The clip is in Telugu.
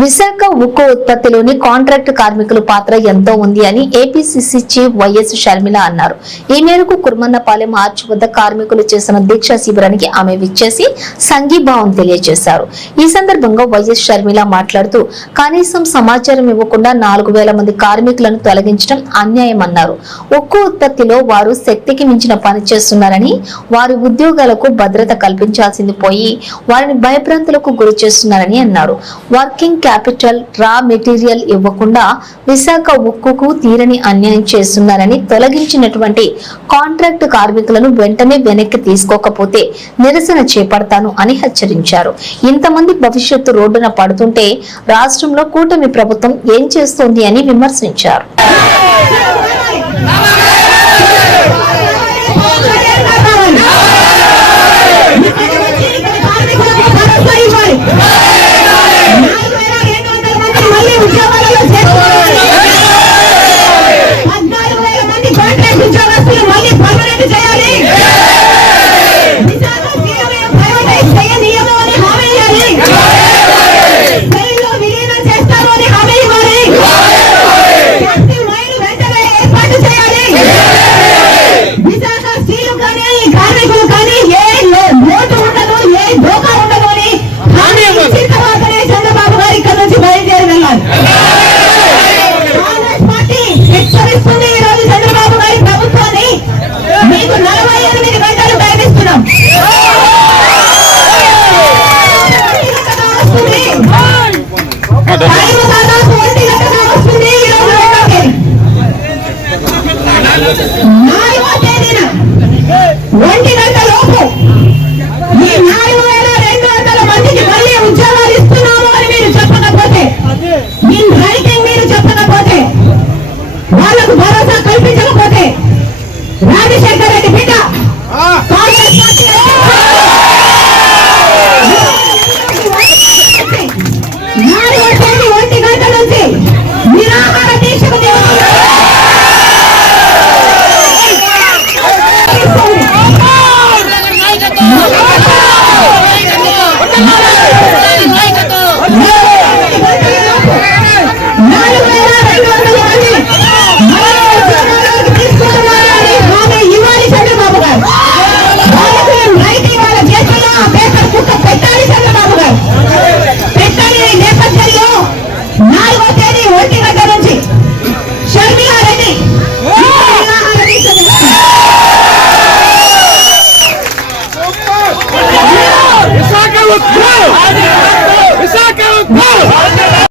విశాఖ ఉక్కు ఉత్పత్తిలోని కాంట్రాక్ట్ కార్మికుల పాత్ర ఎంతో ఉంది అని ఏపీసీసీ చీఫ్ వైఎస్ షర్మిల అన్నారు. ఈ మేరకు కుర్మన్నపాలెం ఆర్చ్ వద్ద కార్మికులు చేసిన దీక్షా శిబిరానికి ఆమె విచ్చేసి సంఘీభావం తెలియజేశారు. ఈ సందర్భంగా వైఎస్ షర్మిల మాట్లాడుతూ కనీసం సమాచారం ఇవ్వకుండా 4,000 మంది కార్మికులను తొలగించడం అన్యాయమన్నారు. ఉక్కు ఉత్పత్తిలో వారు శక్తికి మించిన పని చేస్తున్నారని, వారి ఉద్యోగాలకు భద్రత కల్పించాల్సింది పోయి వారిని భయభ్రాంతులకు గురి చేస్తున్నారని అన్నారు. వర్కింగ్ క్యాపిటల్, రా మెటీరియల్ ఇవ్వకుండా విశాఖ ఉక్కుకు తీరని అన్యాయం చేస్తున్నారని, తొలగించినటువంటి కాంట్రాక్ట్ కార్మికులను వెంటనే వెనక్కి తీసుకోకపోతే నిరసన చేపడతాను అని హెచ్చరించారు. ఇంతమంది భవిష్యత్తు రోడ్డున పడుతుంటే రాష్ట్రంలో కూటమి ప్రభుత్వం ఏం చేస్తోంది అని విమర్శించారు.